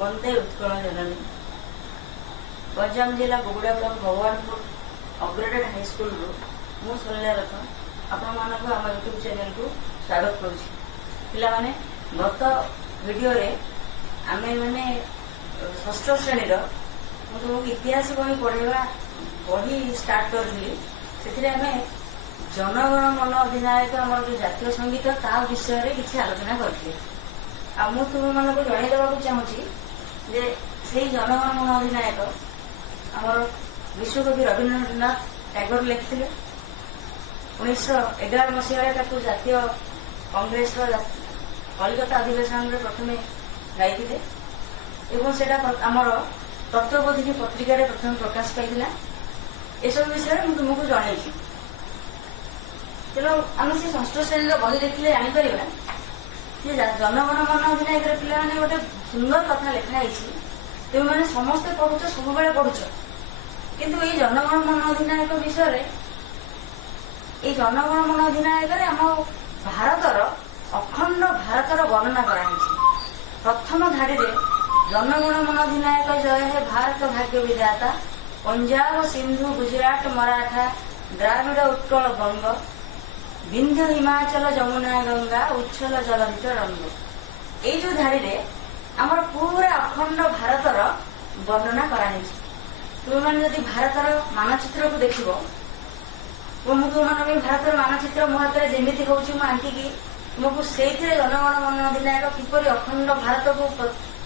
बंदे उत्कल जननी गंजाम जिला Bogura block Bhagwanpur upgraded high school मु सोनिया रथ आपण मानक आम यूट्यूब चैनल को स्वागत करुच्ची। पाने गत वीडियो रे आमे माने षष्ठ श्रेणी तुमको इतिहास बही पढ़ेगा बही स्टार्ट करी से जनगण मन अधिनायक आम जो जातीय संगीत ता विषय में किसी आलोचना करते तुम मान को जनईदेवा चाहूँगी जे से जनगण मन अधिनायक आमर विश्वकवि रवीन्द्रनाथ टैगोर लिखिले 1911 मसीह जातीय कांग्रेस कलिकता अधिवेशन में प्रथम गाई आमर तत्वबोधिनी पत्रिका प्रथम प्रकाश पाई एसब विषय मुझे तुमको जनई तेणु आम से षष्ठ श्रेणी बही देखिले जापर जनगण मन अधिनायक पे गोटे सुंदर कथा लिखाई तुम मैंने समस्ते पढ़ुच सब पढ़ुच किंतु ये जनगण मन अधिनायक विषय ये जनगण मन अधिनायक आम भारतर अखंड भारतर वर्णना कराई। प्रथम धाड़ी जनगण मन अधिनायक जय है भारत भाग्य विधाता पंजाब सिंधु गुजरात मराठा द्राविड़ उत्कल बंग विंध्य हिमाचल जमुना गंगा उच्छल जलधित रंग ये जो धाड़ी आमर पूरा अखंड भारतर वर्णना कराई। तुम मैंने जब भारतर मानचित्र को देख तुमको मैंने भारतर मानचित्र मो हाथ में जमी हूँ आंकिकी तुमको से जनगण मन अधिनायक किपर अखंड भारत को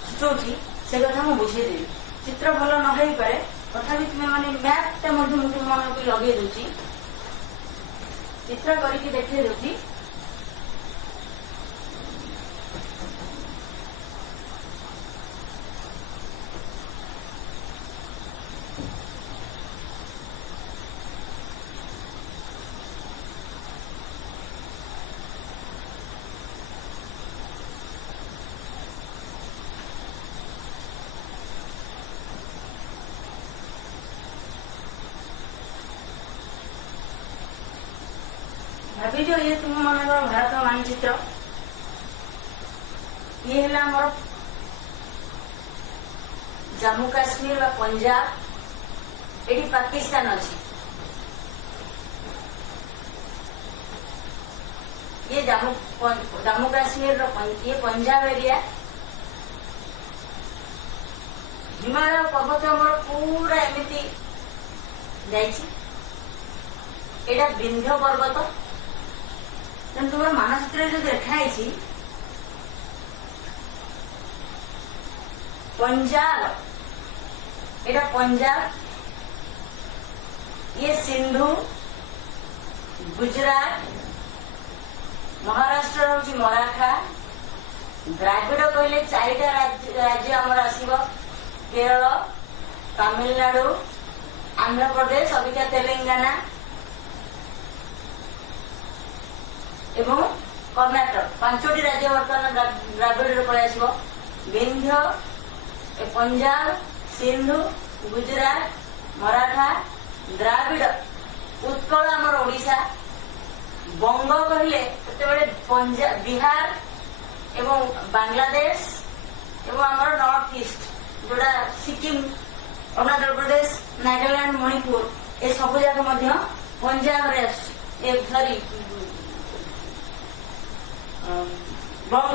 सूचौची से कथा मुझे बुझेदेवी। चित्र भल न हो पारे तथापि तुम्हें मैंने मैपटा तुम मन को लगे दूची चित्र करके देखे दूची। भाभी जो ये तुम मन भारत मानचित्र ये है आमर जम्मू काश्मीर व पंजाब ये पाकिस्तान अच्छी ये जम्मू काश्मीर ये पंजाब एरिया हिमालय पर्वत आमर पूरा एमती जा विंध्य पर्वत तुम मानचित्र जो देखाई पंजाब एटा पंजाब ये सिंधु गुजरात महाराष्ट्र हूँ मराठा द्राविड़ कहले 4टा राज्य आमर आसब केरल तमिलनाडु आंध्र प्रदेश अबिका तेलंगाना एवं कर्णाटक 5टी राज्य बर्तमान द्राविड़ पलैस विंध्य पंजाब सिंधु गुजरात मराठा द्राविड़ उत्कल आमर ओडिशा बंग कहले पंजाब बिहार एवं बांग्लादेश एवं आमर नॉर्थ ईस्ट जोड़ा सिक्किम अरुणाचल प्रदेश नागालैंड मणिपुर ए सब जाक पंजाब सॉरी बंग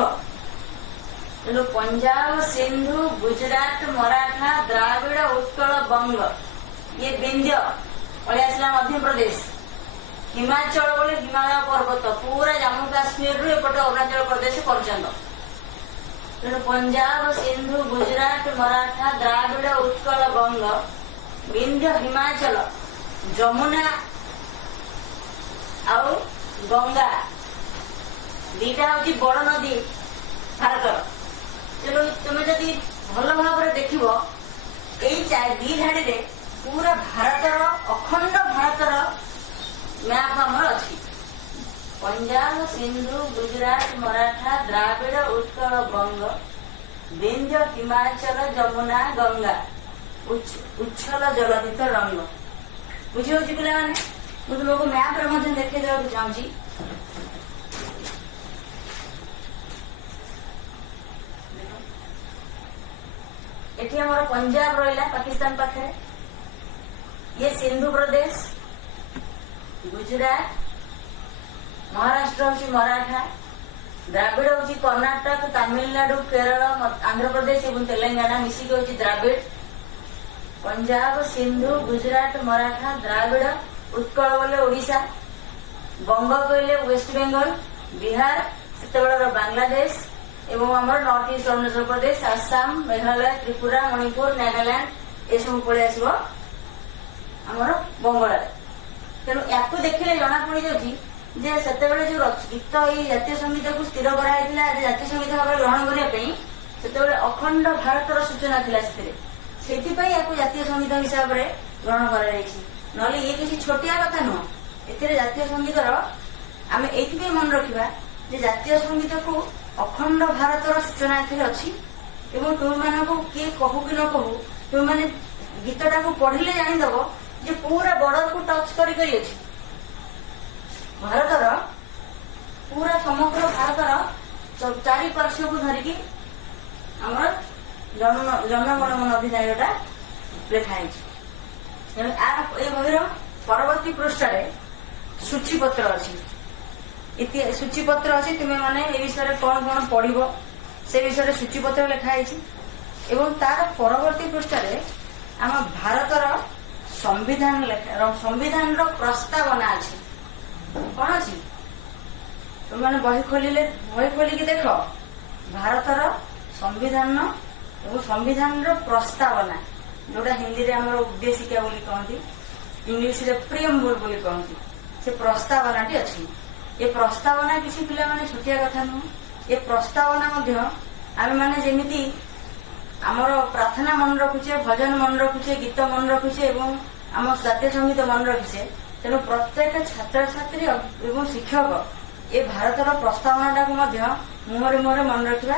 तेणु पंजाब सिंधु गुजरात मराठा द्राविड़ उत्कल बंग ये विंध्य पलैसला मध्य प्रदेश हिमाचल बोले हिमालय पर्वत पूरा जम्मू काश्मीर रु एपटे अरुणाचल प्रदेश पर्यंत तेणु पंजाब सिंधु गुजरात मराठा द्राविड़ उत्कल बंग विंध्य हिमाचल जमुना आउ गंगा दीटा हूँ बड़ नदी भारत तेणु तुम जदि भल भाव देख दी धाड़ी पूरा भारतर अखंड भारतर मैप आमर अच्छी पंजाब सिंधु गुजरात मराठा द्राविड़ उत्कल बंग विंध्य हिमाचल जमुना गंगा उच्छल जलधित रंग बुझी हूँ पे मुझे तुमको मैप देखे चाहूँगी एठी हमर पंजाब रहिला पाकिस्तान पाखे, ये सिंधु प्रदेश, गुजरात, महाराष्ट्र हूँ मराठा, द्राविड़ हूँ कर्णाटक, तमिलनाडु, केरल, आंध्र प्रदेश और तेलंगाना मिसिक हूँ द्राविड़। पंजाब, सिंधु, गुजरात, मराठा, द्राविड़, उत्कल बोले ओडिशा, बंग कहले वेस्ट बेंगल, बिहार सेतेबेलर बांग्लादेश एवं आमर नॉर्थ ईस्ट अरुणाचल प्रदेश, आसाम, मेघालय, त्रिपुरा, मणिपुर, नागालैंड ये सब पड़े आसब आमर बंगला। तेणु या देखिले जना पड़ जाऊँगी जे सेतेबेले जो गीत ये जातीय संगीत को स्थिर कराई जातीय संगीत भाव ग्रहण करने से अखंड भारतर सूचना था से जातीय संगीत हिसाब से ग्रहण कर ये किसी छोटिया कथा नुह। ए जातीय संगीत आम ये मन रखा जातीय संगीत को अखंड भारतर सूचना अच्छी तुम को किए कहू कि न कहू तुम मैंने गीतटा को पढ़िले जानीदेव जे पूरा बॉर्डर को टच करी भारतर पूरा समग्र भारतर चारि पार्श्व को धरिकी आमर जनगण मन अधिनायकटा लेखाई। बहिर परवर्ती पृष्ठ सूचीपत्र अच्छी सूचीपत्र अच्छी तुम्हें माने ए विषय कौन कौन पढ़ से विषय सूचीपत्र लिखाई एवं तार परवर्ती पृष्ठ आम भारतर संविधान संविधान प्रस्तावना अच्छी कौन अच्छी तुम मैंने बही खोलिकी देख भारतर संविधान और संविधान प्रस्तावना जोटा हिंदी रे हमर उद्देशिका बोली कहती इंग्लिश रे प्रियम्बुल बोली कहती से प्रस्तावना टी अच्छी। ये प्रस्तावना किसी पिला माने छोटिया कथा नुह। ये प्रस्तावना मध्य आमे माने जेमिति आमर प्रार्थना मन रखुचे, भजन मन रखुचे, गीत मन रखुचे एवं आम जातीय संगीत मन रखुचे। तेणु प्रत्येक छात्र छात्री एवं शिक्षक ये भारतर प्रस्तावना मुहरे मुहरे मन रखा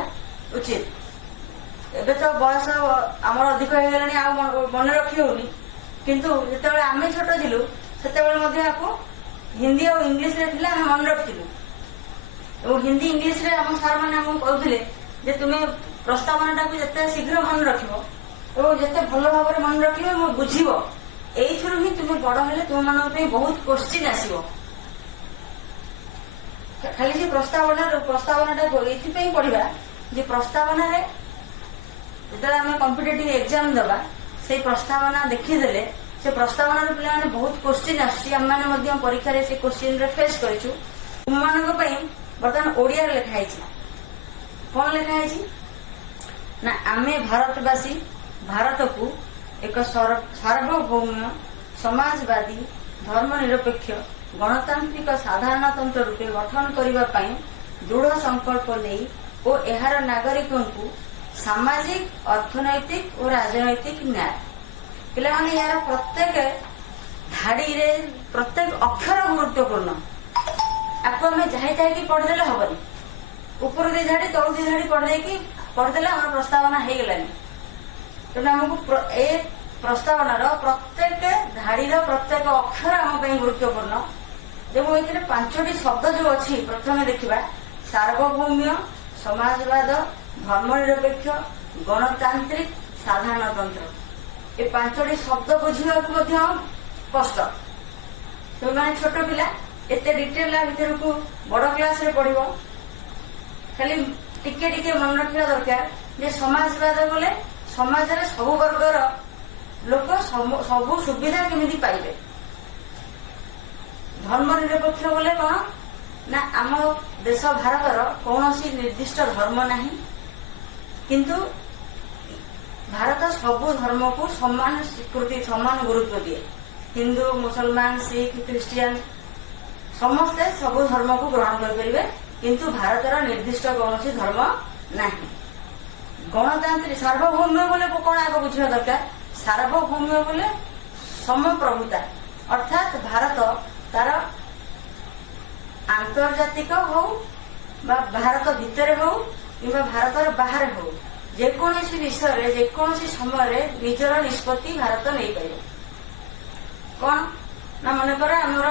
उचित। एबे तो बयस आमर अधिक हो मन रखी होनी किंतु जिते आम छोट थिलु सेते हिंदी और इंग्लिश रे थिला आम मन रखिलु और हिंदी इंग्लिश रे आम सार मैंने आमको कहते जे तुम्हें प्रस्तावना जिते शीघ्र मन रखिब और जिते भल भाव मन रखिब बुझिब एइथुरु ही तुम्हें बड़ हेले तुम मान बहुत क्वेश्चन आसीबो। खाली से प्रस्तावना ये पढ़ा जे प्रस्तावना रे जो आम कॉम्पिटिटिव एग्जाम दबा से प्रस्तावना देखीदे से प्रस्तावना पे बहुत क्वेश्चन आम परीक्षा से क्वेश्चन रे फेस करूँ तुम मान बर्तमान ओडिया लिखाई कौन लिखाई ना आमे भारतवासी भारत को एक सार्वभौम समाजवादी धर्मनिरपेक्ष गणतांत्रिक साधारणतंत्र रूपे गठन करने दृढ़ संकल्प नहीं और एहार नागरिक को सामाजिक अर्थनैतिक और राजनैतिक न्याय पे यार प्रत्येक धाड़ी रे प्रत्येक अक्षर गुरुत्वपूर्ण आपको आम जहाँ चाहिए पढ़देले हेनी ऊपर दी धाड़ी तलू दी धाड़ी पढ़देले आम प्रस्तावना हो गलानी। तेना आमको ए प्रस्तावनार प्रत्येक धाड़ीर प्रत्येक अक्षर आम गुरुत्वपूर्ण जब ये 5टी शब्द जो अच्छी प्रथम देखा सार्वभौम्य समाजवाद धर्मनिरपेक्ष गणतांत्रिक साधारणतंत्र ये 5टी शब्द बुझा कष्ट तुम मैंने छोट पिला एत डिटेल भर को बड़ क्लास रे पढ़ खाली टिके टिके मन रखा दरकार जे समाजवाद बोले समाज रे सब वर्गर लोक सब सुविधा केमिति पाइबे। धर्मनिरपेक्ष बोले कौन ना आम देश भारतर कौन निर्दिष्ट धर्म नहीं किंतु भारत सब धर्म को समान स्वीकृति समान गुरुत्व दिए। हिंदू मुसलमान सिख ख्रिस्टियान समस्ते सब धर्म को ग्रहण करें किंतु भारतर निर्दिष्ट कौन धर्म नहीं। गणतांत्रिक सार्वभौम्य बोले कौन आगे बुझा दरकार सार्वभौम्य बोले समप्रभुता अर्थात भारत तार आंतर्जातिक हो भारत भितर हो कि भारतर बाहर हो जेकोसी विषय जेकोसी समय निजर निष्पत्ति भारत नहीं पारे। कौन ना मन कर आमर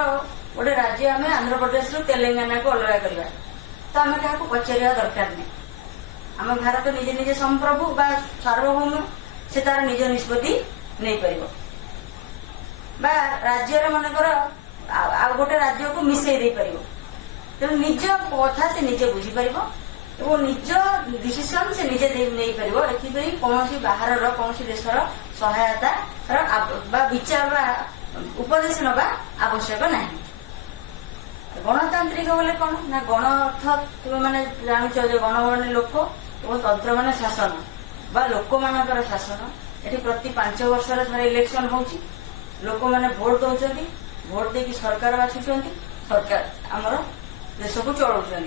गोटे राज्य आम आंध्र प्रदेश रु तेलंगाना को अलग करवा तो आम क्या पचार दरकार नहीं। आम भारत निजे निजे संप्रभु बा सार्वभौम से तार निज निष्पत्ति नहीं पारिबो बा राज्य मनकर आ गोटे राज्य को मिसई दे पारिबो तेणु निज कथा से निजे बुझी पारिबो एवं निज डिसीजन से निजे नहीं पारिबो एथि कौन बाहर कौन देशर सहायता विचार उपदेश नवा आवश्यक नहीं। गणतांत्रिक बोले कौन ना गण अर्थ तुम मैंने जानूच गण मान लोक और तंत्र मान शासन बा लोक मानकर शासन ये प्रति 5 वर्ष थे इलेक्शन होची लोक मैंने भोट दौरान भोट देकी सरकार बाछुंट सरकार आमर देश को चलाउछन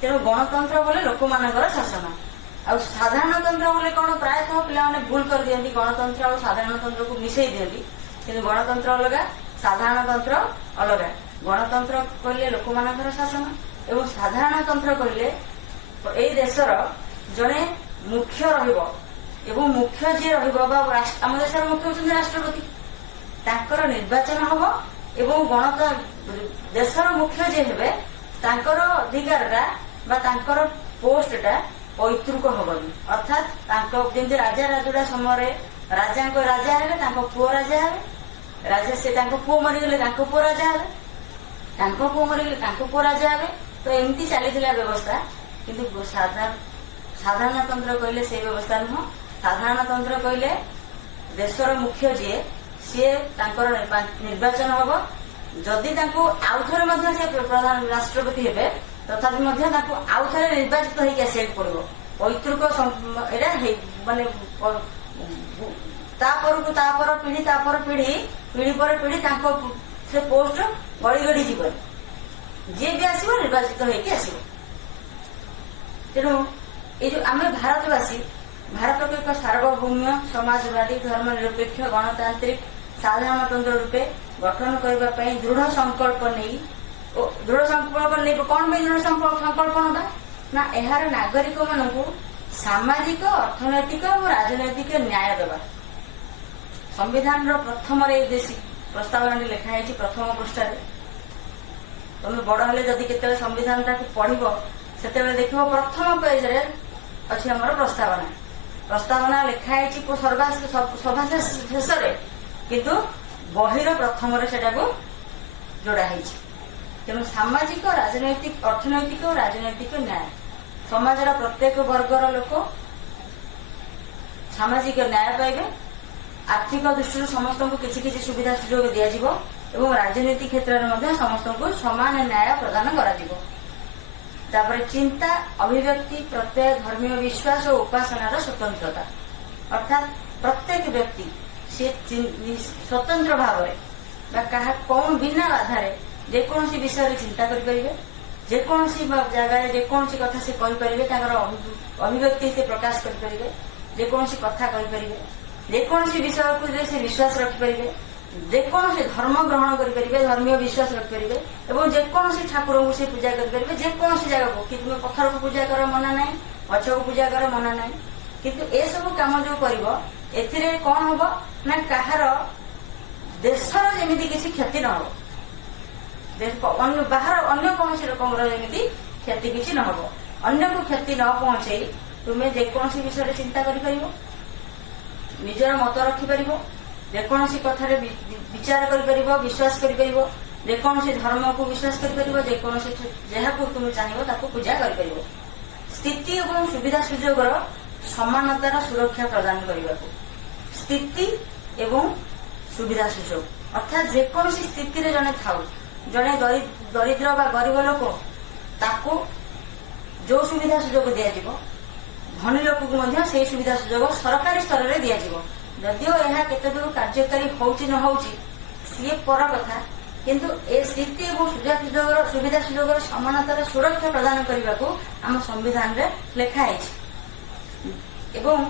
तेणु गणतंत्र बोले लोक मानकर शासन आ साधारणतंत्र बोले कौन प्रायतः पिला भूल कर दियंती गणतंत्र और साधारणतंत्र को मिसई दियंती कि गणतंत्र अलग साधारणतंत्र अलग गणतंत्र कहले लोक मानकर शासन एवं साधारणतंत्र कहले ए देशर जड़े मुख्य एवं मुख्य जी आम देशर मुख्य होती राष्ट्रपति तांकर निर्वाचन हम एवं देशर मुख्य जी हे तांकर अधिकार पोस्टा पैतृक हबनी अर्थात जमी राजा राजुड़ा समय राजा राजा है पुओ राजा है राजा से पुओ मरीगले पुओ राजा है पुओ मरीगले पुओ राजा हे तो एमती चली व्यवस्था किंतु साधारणतंत्र कहले से व्यवस्था नुह साधारणतंत्र कहले देशर मुख्य जी सी निर्वाचन हम जदि आउ थे प्रधान राष्ट्रपति हे तथापि आउ थे निर्वाचित होकर आसवाक पड़ो पैतृक माने तापर पीढ़ी पीढ़ी पर पीढ़ी से पोस्ट गड़ी गड़ी जीवन जी भी आसो निर्वाचित होकर आस तेणु ये जो आम भारतवासी भारत को एक सार्वभौम्य समाजवादी धर्मनिरपेक्ष गणतांत्रिक साधारणतंत्र रूपे गठन करने दृढ़ संकल्प नहीं कौन दृढ़ संकल्प ना ना यार नागरिक मानू सामाजिक अर्थनैतिक और राजनैतिक न्याय देवा संविधान प्रथम प्रस्तावना लिखाई प्रथम पृष्ठ तुम बड़ हेले जदि केते संविधान पढ़ से देख प्रथम पेज रे अच्छी आम प्रस्तावना लिखाई सभा शेष किंतु बहिर प्रथम जोड़ाई तेणु सामाजिक राजनैतिक अर्थनैतिक और राजनैतिक न्याय समाजर प्रत्येक वर्गर लोक सामाजिक न्याय पाइबे आर्थिक दृष्टि समस्त को किसी सुविधा सुजोग दिज्व और राजनीति क्षेत्र में समस्त को सामान न्याय प्रदान कर चिंता अभिव्यक्ति प्रत्यय धर्मीय विश्वास और उपासनार स्वतंत्रता अर्थात प्रत्येक व्यक्ति से स्वतंत्र भाव कौन बिना बाधारे जेकोसी विषय चिंता करें जेकोसी जगह जेकोसी कथा से अभिव्यक्ति से प्रकाश करें जेकोसी कथा करें जेकोसी विषय को से विश्वास रखिपारे जेकोसी धर्म ग्रहण करें धर्मीय विश्वास रखिपारे और जेकोसी ठाकुर को से पूजा करें जेकोसी जगह को कि तुम पत्थर को पूजा कर मना ना गछ को पूजा कर मना ना किंतु ए सब कम जो कर कौन हम ना कहार देशर जमी किसी क्षति न हो बाहर अन्य कौन लोक जमी क्षति किसी न हो अन्य को क्षति न पहुंचे तुम्हें जेकोसी विषय चिंता कर निजर मत रखिपार जेकोसी कथार विचार कर विश्वास कर जेकोसी धर्म को विश्वास कर जेकोसी जहाँ तुम चाहिए पूजा कर स्थिति और सुविधा सुजोग समानतार सुरक्षा प्रदान करने स्थिति एवं सुविधा सुजोग अर्थात जेकोसी स्थिति रे जने थाउ जने दरिद्र बा गरीब लोक ताको जो सुविधा सुजोग दिया धनी लोक को से सुविधा सुजोग सरकारी स्तर में दिज्व जदिओ यह केते दूर कार्यकारी होउची न होउची सी पर कथा किंतु ए स्थिति और सुविधा सुजोग समानतार सुरक्षा प्रदान करने को आम संविधान रे लिखाई एवं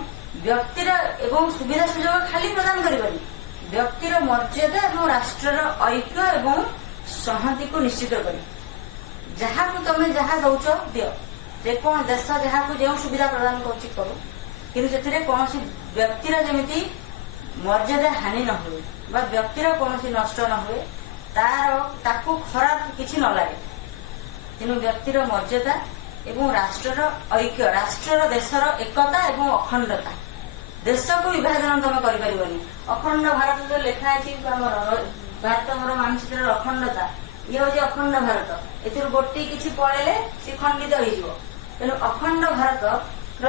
व्यक्तिर एवं सुविधा सुजोग खाली प्रदान करबनी व्यक्तिर मर्यादा और राष्ट्रर ऐक्य एवं संहति को निश्चित कर जहाँ को तुम जहाँ दौच दियो जेकोन देश जहाँ को जो सुविधा प्रदान करू कि कौन व्यक्तिर जमी मर्यादा हानि न हुए बा व्यक्तिर कौन नष्ट न हुए तार खराब किसी न लगे तेणु व्यक्तिर मर्यादा एवं राष्ट्रर ऐक्य राष्ट्रर देशर एकता एवं अखंडता देश को विभाजन तुम कर अखंड भारत जो लिखा है भारत मोर मानचित्र अखंडता ये हूँ अखंड भारत ए गोटे किसी पड़े सी खंडित हो तेणु अखंड भारत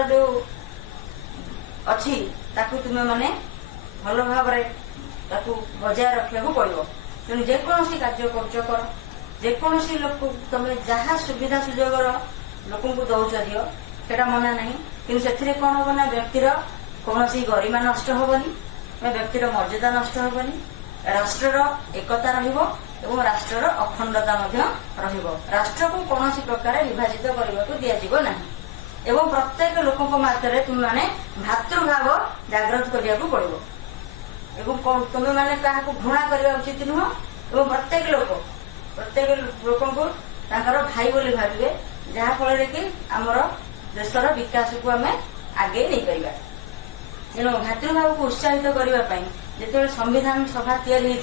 जो अच्छी तुम्हें माने भल भाव बजाय रखा पड़ो तेणु जेकोसी कार्य कर जेकोसी लोक तुम जहाँ सुविधा सुजोग लोक दौच दियो सेटा मना नहीं कि से कौन हम ना व्यक्तिर कौन गरिमा नष्ट हेनी व्यक्तिर मर्यादा नष्ट हेनी राष्ट्र एकता एवं राष्ट्र अखंडता राष्ट्र को कौन प्रकार विभाजित करने को दिज्व ना एवं प्रत्येक लोक मध्य तुम मैंने भातृभाव जागृत करने को पड़ो एवं तुम्हें मैंने क्या घृणा करने उचित नुह एवं प्रत्येक लोक को भाई बोली भावे जहाँफल कि आमर देशर विकास को आम आगे नहीं करवा तेणु भातृभाव को उत्साहित करने जो संविधान सभा तैयारी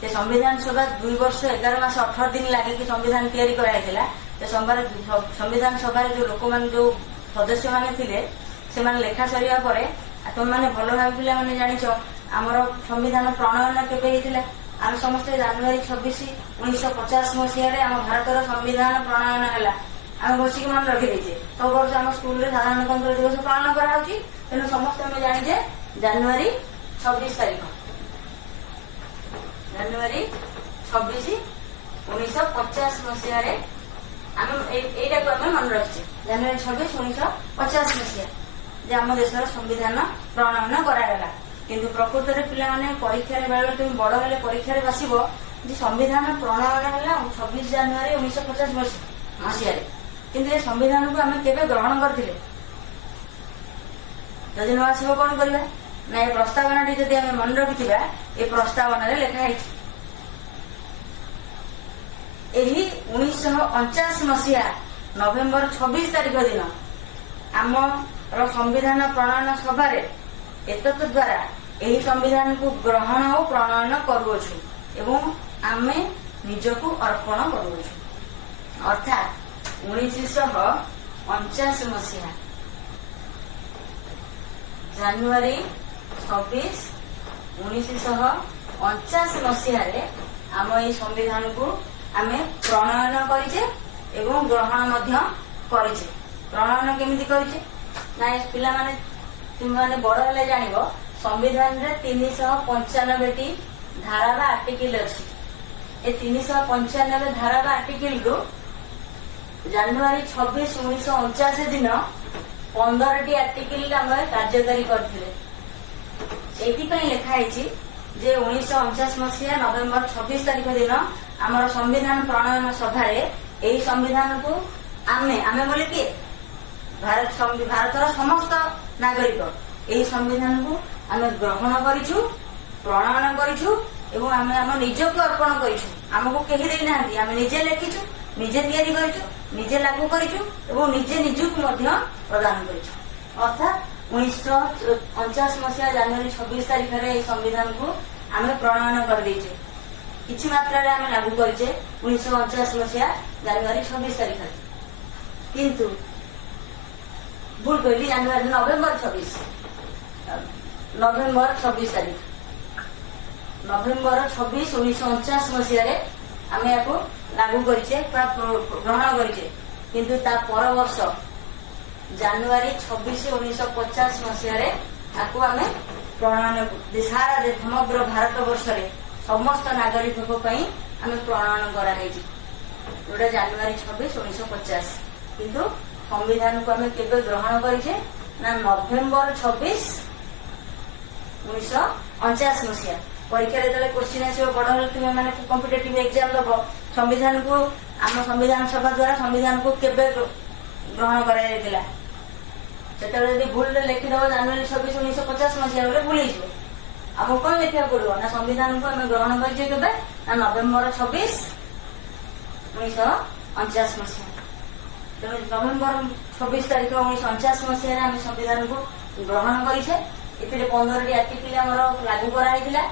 से संविधान सभा 2 वर्ष 11 मास 18 दिन लगे संविधान तैयारी कराइला संविधान सभा जो लोक मान जो सदस्य माने थिले से माने लेखा सरिया परे तुम मैंने भल भाव पिला माने जानिछ आमर संविधान प्रणयन केबे हेतिला आम समस्त जनवरी 26 1950 मसीह आम भारतर संविधान प्रणयन है आम बसिक मन रखीदे सब वर्ष आम स्कूल साधारणतंत्र दिवस पालन कराऊँगी तेणु समस्त आम जाने जनवरी 26 तारीख जनवरी 26 1950 मसीह आम मन रखी जनवरी 26 1950 मसीहा आम देशर संविधान प्रणयन कराला किंतु प्रकृत में पिला परीक्षा बेले तुम बड़ हेले परीक्षा बसब संविधान प्रणयन है 26 जनवरी 1950 मसीह किंतु ये संविधान को आम केवे ग्रहण करते जदि न आसब कौन करवा ना ये प्रस्तावना जदि आम मन रखि ये प्रस्तावना लिखाई 1949 मसीहा नवेम्बर 26 तारीख दिन आम संविधान प्रणयन सभा एतत् द्वारा यही संविधान को ग्रहण और प्रणयन करुछु एवं आमे निजको अर्पण करुछु अर्थात 1949 मसीहा जनवरी 26 1949 मसीह आम ये संविधान को आम प्रणयन करें एवं ग्रहण करें प्रणयन केमिति करें ना पिला माने तुम मैंने बड़ हेले जान संविधान रे 395 धारा बा आर्टिकल अच्छी ए 395 धारा बा आर्टिकल रू जनवरी 26 1949 दिन 15 आर्टिकल आम कार्यकारी करते लिखाई जे 1949 मसीहा नवेम्बर 26 तारीख दिन आम संविधान प्रणयन सभा यही संविधान को आमे आमे बोले किए भारतर समस्त नागरिक यही संविधान को आम ग्रहण करूँ प्रणयन करूँ एवं आम आम निजक अर्पण करमको कहीं देना आम निजे लिखीचु निजे तैयारी करूँ निजे लागू करूँ निजे निजक प्रदान कर अर्थात 1949 मसीहा जनवरी 26 तारीख में संविधान को आम प्रणयन करदेचे किसी मात्रा आम लागू करे 1949 मसीहा जनवरी 26 तारीख किंतु भूल कहली जनवरी नवेम्बर 26 तारीख नवेम्बर 26 1949 मसीह आम या लागू करे ग्रहण करे किंतु ता पर वर्ष जनवरी 26 1950 मसीह आम प्रणयन सारा समग्र भारत वर्ष समस्त नागरिक आम प्रणयन कराई जोटा जनवरी 26 1950 किंतु संविधान को आम केवे ग्रहण करे ना नवेम्बर 26 1949 मसीहा परीक्षा जो क्वेश्चन आसो बड़ तुम मैंने कम्पिटेटिव एग्जाम दब संविधान को आम संविधान सभा द्वारा संविधान को केवे ग्रहण कराइला से भूल लिखिदब जनवरी 26 1950 मसीहा बोले भूल आमको कौन लिखा पड़ो ना संविधान को आम ग्रहण करे ना नवेम्बर 26 1949 मसीहा तेणु नवेम्बर 26 तारीख 1949 मसीह आम संविधान को ग्रहण करे 15 आर्टिकल आम लागू कराइला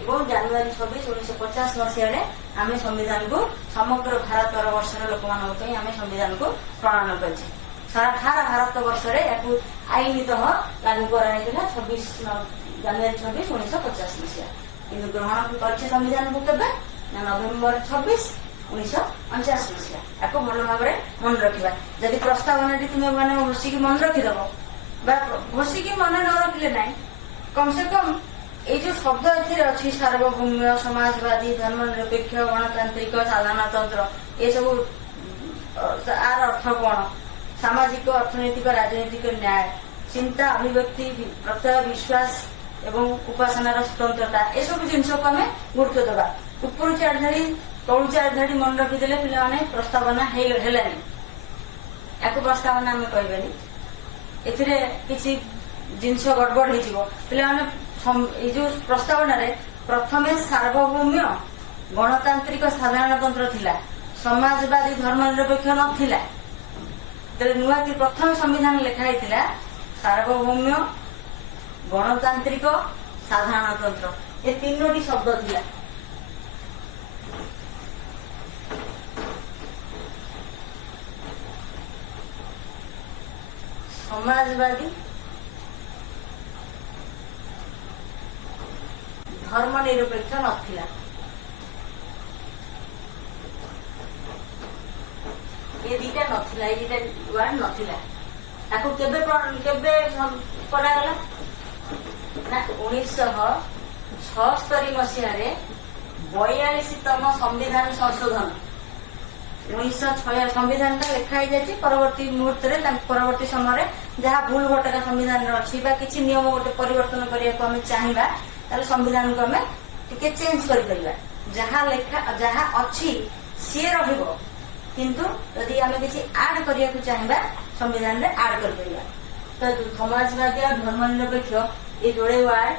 जनवरी 26 1950 मसीह आम संविधान को समग्र भारत वर्षर लोक आम संविधान को प्रणयन कर ସାରା ଭାରତ ବର୍ଷରେ ୟାକୁ ଆଇନତଃ ଲାଗୁ କରାଯାଇଥିଲା 26 ଜାନୁଆରୀ 26, 1950 ମସିହା। କିନ୍ତୁ ଗ୍ରହଣ କରିছে ସମ୍ବିଧାନକୁ କେବେ ନା ନଭେମ୍ବର 26, 1949 ମସିହା। ୟାକୁ ଭଲ ଭାବରେ ମନେ ରଖିବା। ଯଦି ପ୍ରସ୍ତାବନାଟି ତୁମେ ମାନେ ଘୋଷିକି ମନେ ରଖିଦବ ବା ଘୋଷିକି ମନେ ନ ରଖିଲେ ନାହିଁ, କମ ସେ କମ ଏଇ ଯୋଉ ଶବ୍ଦ ଏଥିରେ ଅଛି ସାର୍ବଭୌମ୍ୟ, ସମାଜବାଦୀ, ଧର୍ମନିରପେକ୍ଷ, ଗଣତାନ୍ତ୍ରିକ, ସାଧାରଣତନ୍ତ୍ର, ଏସବୁ ଆର ଅର୍ଥ କଣ, ସାମାଜିକ, ଅର୍ଥନୈତିକ, ରାଜନୈତିକ ନ୍ୟାୟ, ଚିନ୍ତା, ଅଭିବ୍ୟକ୍ତି, ପ୍ରତ୍ୟୟ, ବିଶ୍ୱାସ ଏବଂ ଉପାସନାର ସ୍ୱତନ୍ତ୍ରତା, ଏସବୁ ଜିନିଷକୁ ଆମେ ଗୁରୁତ୍ୱ ଦେବା। ଉପରୁ 4 ଧାଡି ତଳୁ 4 ଧାଡି ମନେ ରଖିଦେଲେ ପିଲାମାନେ ପ୍ରସ୍ତାବନା ହେଲାନି। ୟାକୁ ପ୍ରସ୍ତାବନା ଆମେ କହିବାନି। ଏଥିରେ କିଛି ଜିନିଷ ଗଡବଡ ହେଇଯିବ। ପିଲାମାନେ ଏଇ ଯୋଉ ପ୍ରସ୍ତାବନାରେ ପ୍ରଥମେ ସାର୍ବଭୌମ୍ୟ, ଗଣତାନ୍ତ୍ରିକ, ସାଧାରଣତନ୍ତ୍ର ଥିଲା, ସମାଜବାଦୀ, ଧର୍ମନିରପେକ୍ଷ ନଥିଲା। ତେବେ ନୂଆ କି ପ୍ରଥମ ସମ୍ବିଧାନ ଲେଖା ହେଇଥିଲା ସାର୍ବଭୌମ୍ୟ, ଗଣତାନ୍ତ୍ରିକ, ସାଧାରଣତନ୍ତ୍ର, ଏ 3ଟି ଶବ୍ଦ ଥିଲା। ସମାଜବାଦୀ, ଧର୍ମନିରପେକ୍ଷ ନଥିଲା। ଏ ଦିଟା ନଥିଲା, ଏ ଦିଟା ୱାର୍ଡ ନଥିଲା। ତାକୁ କେବେ କରାଗଲା ନା 1976 ମସିହାରେ 42ତମ ସମ୍ବିଧାନ ସଂଶୋଧନ। 1906 ସମ୍ବିଧାନଟା ଲେଖା ହେଇଯାଇଛି। ପରବର୍ତ୍ତୀ ମୁହୂର୍ତ୍ତରେ ପରବର୍ତ୍ତୀ ସମୟରେ ଯାହା ଭୁଲ ଭଟକା ସମ୍ବିଧାନରେ ଅଛି ବା କିଛି ନିୟମ ଗୋଟେ ପରିବର୍ତ୍ତନ କରିବାକୁ ଆମେ ଚାହିଁବା, ତାହେଲେ ସମ୍ବିଧାନକୁ ଆମେ ଟିକେ ଚେଞ୍ଜ କରିପାରିବା। ଯାହା ଅଛି ସିଏ ରହିବ, କିନ୍ତୁ ଯଦି ଆମେ କିଛି ଆଡ କରିବାକୁ ଚାହିଁବା ସମ୍ବିଧାନରେ ଆଡ କରିପାରିବା। ତ ସମାଜବାଦୀ ଆଉ ଧର୍ମନିରପେକ୍ଷ ଏ ଯୋଡ଼େ ୱାର୍ଡ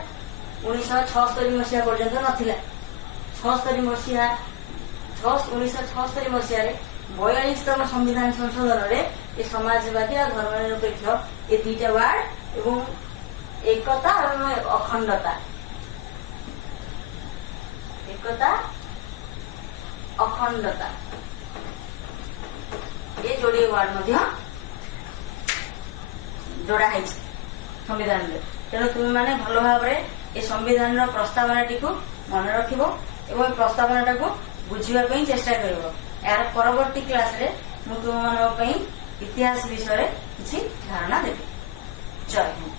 1976 ମସିହା ପର୍ଯ୍ୟନ୍ତ ନଥିଲା। 1976 ମସିହାରେ 42ତମ ସମ୍ବିଧାନ ସଂଶୋଧନରେ ଏ ସମାଜବାଦୀ ଆଉ ଧର୍ମନିରପେକ୍ଷ ଏ 2ଟା ୱାର୍ଡ ଏବଂ ଏକତା ଏବଂ ଅଖଣ୍ଡତା ଏ ଯୋଡିଏ ୱାର୍ଡ ମଧ୍ୟ ଯୋଡା ହେଇଛି ସମ୍ବିଧାନରେ। ତେଣୁ ତୁମେ ମାନେ ଭଲ ଭାବରେ ଏ ସମ୍ବିଧାନର ପ୍ରସ୍ତାବନାଟିକୁ ମନେ ରଖିବ ଏବଂ ଏ ପ୍ରସ୍ତାବନାଟାକୁ ବୁଝିବା ପାଇଁ ଚେଷ୍ଟା କରିବ। ଏହାର ପରବର୍ତ୍ତୀ କ୍ଲାସରେ ମୁଁ ତୁମମାନଙ୍କ ପାଇଁ ଇତିହାସ ବିଷୟରେ କିଛି ଧାରଣା ଦେବି। ଜୟ ହିନ୍ଦ।